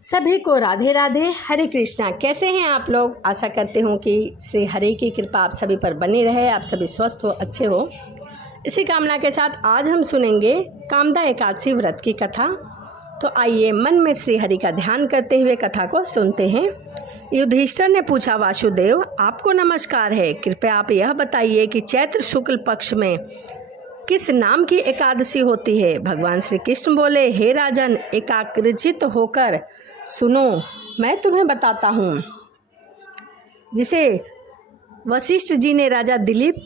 सभी को राधे राधे, हरे कृष्णा। कैसे हैं आप लोग? आशा करते हूँ कि श्री हरि की कृपा आप सभी पर बनी रहे, आप सभी स्वस्थ हो, अच्छे हो। इसी कामना के साथ आज हम सुनेंगे कामदा एकादशी व्रत की कथा। तो आइए मन में श्री हरि का ध्यान करते हुए कथा को सुनते हैं। युधिष्ठिर ने पूछा, वासुदेव आपको नमस्कार है, कृपया आप यह बताइए कि चैत्र शुक्ल पक्ष में किस नाम की एकादशी होती है? भगवान श्री कृष्ण बोले, हे राजन, एकाग्रचित होकर सुनो, मैं तुम्हें बताता हूँ। जिसे वशिष्ठ जी ने राजा दिलीप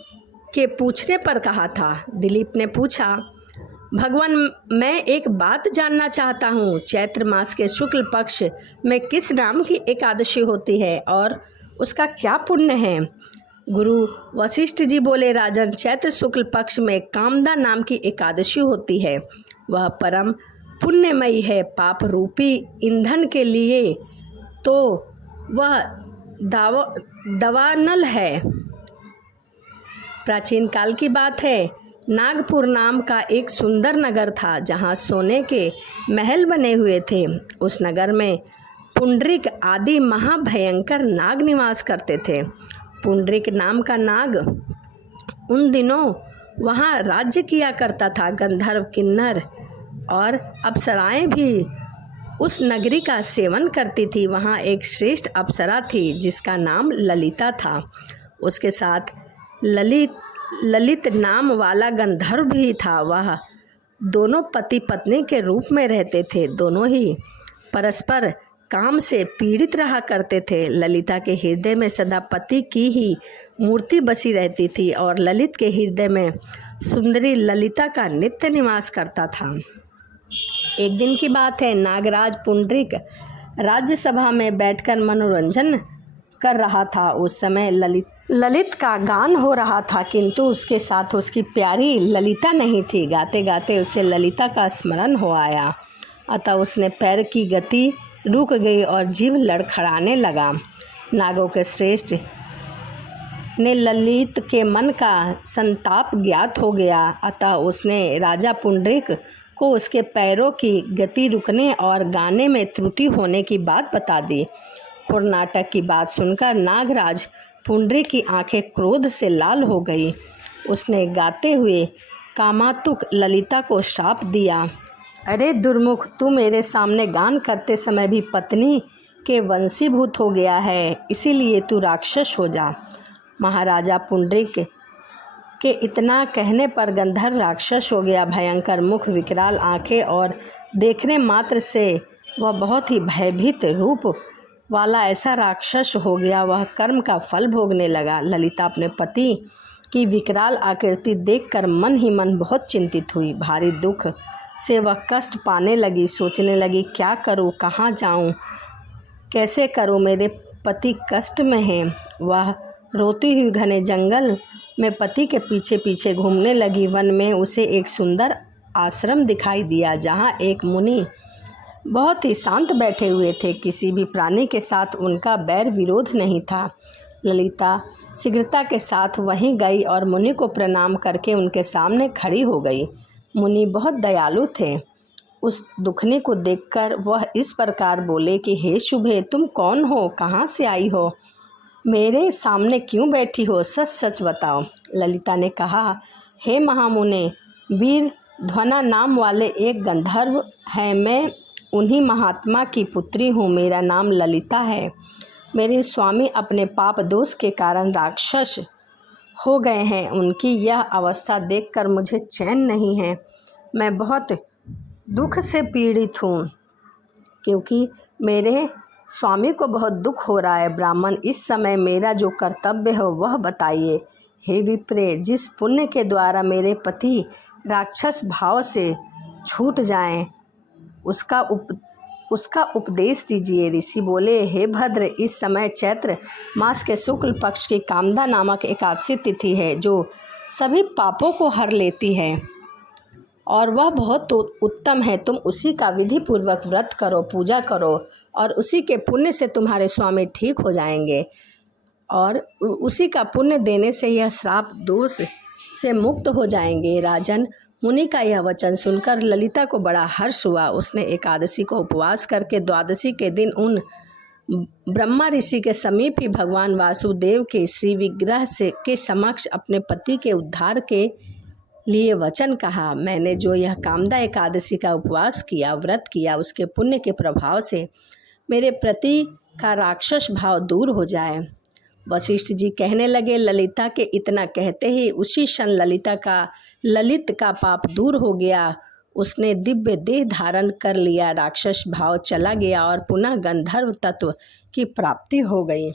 के पूछने पर कहा था। दिलीप ने पूछा, भगवान मैं एक बात जानना चाहता हूँ, चैत्र मास के शुक्ल पक्ष में किस नाम की एकादशी होती है और उसका क्या पुण्य है? गुरु वशिष्ठ जी बोले, राजन, चैत्र शुक्ल पक्ष में कामदा नाम की एकादशी होती है। वह परम पुण्यमयी है। पाप रूपी ईंधन के लिए तो वह दवानल है। प्राचीन काल की बात है, नागपुर नाम का एक सुंदर नगर था जहाँ सोने के महल बने हुए थे। उस नगर में पुंडरीक आदि महाभयंकर नाग निवास करते थे। पुंडरीक नाम का नाग उन दिनों वहाँ राज्य किया करता था। गंधर्व, किन्नर और अप्सराएं भी उस नगरी का सेवन करती थी। वहाँ एक श्रेष्ठ अप्सरा थी जिसका नाम ललिता था। उसके साथ ललित नाम वाला गंधर्व भी था। वह दोनों पति पत्नी के रूप में रहते थे। दोनों ही परस्पर काम से पीड़ित रहा करते थे। ललिता के हृदय में सदा पति की ही मूर्ति बसी रहती थी और ललित के हृदय में सुंदरी ललिता का नित्य निवास करता था। एक दिन की बात है, नागराज पुंडरीक राज्यसभा में बैठकर मनोरंजन कर रहा था। उस समय ललित का गान हो रहा था, किंतु उसके साथ उसकी प्यारी ललिता नहीं थी। गाते गाते उसे ललिता का स्मरण हो आया, अतः उसने पैर की गति रुक गई और जीभ लड़खड़ाने लगा। नागों के श्रेष्ठ ने ललित के मन का संताप ज्ञात हो गया, अतः उसने राजा पुंडरीक को उसके पैरों की गति रुकने और गाने में त्रुटि होने की बात बता दी। नाटक की बात सुनकर नागराज पुंडरीक की आंखें क्रोध से लाल हो गई। उसने गाते हुए कामातुक ललिता को श्राप दिया, अरे दुर्मुख, तू मेरे सामने गान करते समय भी पत्नी के वंशीभूत हो गया है, इसीलिए तू राक्षस हो जा। महाराजा पुंडरीक के इतना कहने पर गंधर्व राक्षस हो गया। भयंकर मुख, विकराल आंखें और देखने मात्र से वह बहुत ही भयभीत रूप वाला ऐसा राक्षस हो गया। वह कर्म का फल भोगने लगा। ललिता अपने पति की विकराल आकृति देखकर मन ही मन बहुत चिंतित हुई। भारी दुख से वह कष्ट पाने लगी। सोचने लगी, क्या करूं, कहाँ जाऊं, कैसे करूं, मेरे पति कष्ट में हैं। वह रोती हुई घने जंगल में पति के पीछे पीछे घूमने लगी। वन में उसे एक सुंदर आश्रम दिखाई दिया जहाँ एक मुनि बहुत ही शांत बैठे हुए थे। किसी भी प्राणी के साथ उनका बैर विरोध नहीं था। ललिता शीघ्रता के साथ वहीं गई और मुनि को प्रणाम करके उनके सामने खड़ी हो गई। मुनि बहुत दयालु थे। उस दुखने को देखकर वह इस प्रकार बोले कि हे शुभे, तुम कौन हो, कहाँ से आई हो, मेरे सामने क्यों बैठी हो, सच सच बताओ। ललिता ने कहा, हे महामुने, वीर ध्वना नाम वाले एक गंधर्व हैं। मैं उन्हीं महात्मा की पुत्री हूँ। मेरा नाम ललिता है। मेरे स्वामी अपने पाप दोष के कारण राक्षस हो गए हैं। उनकी यह अवस्था देखकर मुझे चैन नहीं है। मैं बहुत दुख से पीड़ित हूँ क्योंकि मेरे स्वामी को बहुत दुख हो रहा है। ब्राह्मण, इस समय मेरा जो कर्तव्य है वह बताइए। हे विप्रे, जिस पुण्य के द्वारा मेरे पति राक्षस भाव से छूट जाएं, उसका उपदेश दीजिए। ऋषि बोले, हे भद्र, इस समय चैत्र मास के शुक्ल पक्ष की कामदा नामक एकादशी तिथि है जो सभी पापों को हर लेती है और वह बहुत उत्तम है। तुम उसी का विधि पूर्वक व्रत करो, पूजा करो और उसी के पुण्य से तुम्हारे स्वामी ठीक हो जाएंगे और उसी का पुण्य देने से यह श्राप दोष से मुक्त हो जाएंगे। राजन, मुनि का यह वचन सुनकर ललिता को बड़ा हर्ष हुआ। उसने एकादशी को उपवास करके द्वादशी के दिन उन ब्रह्मा ऋषि के समीप ही भगवान वासुदेव के श्री विग्रह के समक्ष अपने पति के उद्धार के लिए वचन कहा। मैंने जो यह कामदा एकादशी का उपवास किया, व्रत किया, उसके पुण्य के प्रभाव से मेरे प्रति का राक्षस भाव दूर हो जाए। वशिष्ठ जी कहने लगे। ललिता के इतना कहते ही उसी क्षण ललित का पाप दूर हो गया। उसने दिव्य देह धारण कर लिया, राक्षस भाव चला गया और पुनः गंधर्व तत्व की प्राप्ति हो गई।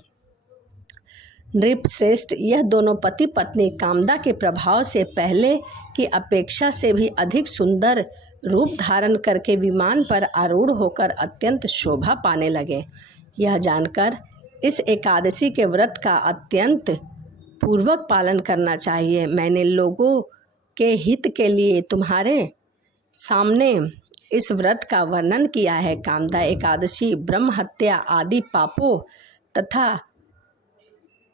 नृपश्रेष्ठ, यह दोनों पति पत्नी कामदा के प्रभाव से पहले की अपेक्षा से भी अधिक सुंदर रूप धारण करके विमान पर आरूढ़ होकर अत्यंत शोभा पाने लगे। यह जानकर इस एकादशी के व्रत का अत्यंत पूर्वक पालन करना चाहिए। मैंने लोगों के हित के लिए तुम्हारे सामने इस व्रत का वर्णन किया है। कामदा एकादशी ब्रह्म हत्या आदि पापों तथा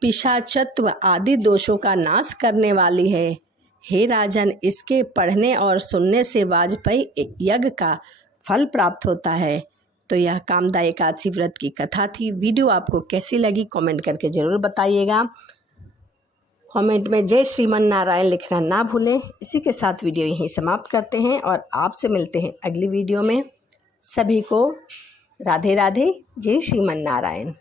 पिशाचत्व आदि दोषों का नाश करने वाली है। हे राजन, इसके पढ़ने और सुनने से वाजपेयी यज्ञ का फल प्राप्त होता है। तो यह कामदा एकादशी व्रत की कथा थी। वीडियो आपको कैसी लगी कमेंट करके ज़रूर बताइएगा। कमेंट में जय श्रीमन नारायण लिखना ना भूलें। इसी के साथ वीडियो यहीं समाप्त करते हैं और आपसे मिलते हैं अगली वीडियो में। सभी को राधे राधे, जय श्रीमन नारायण।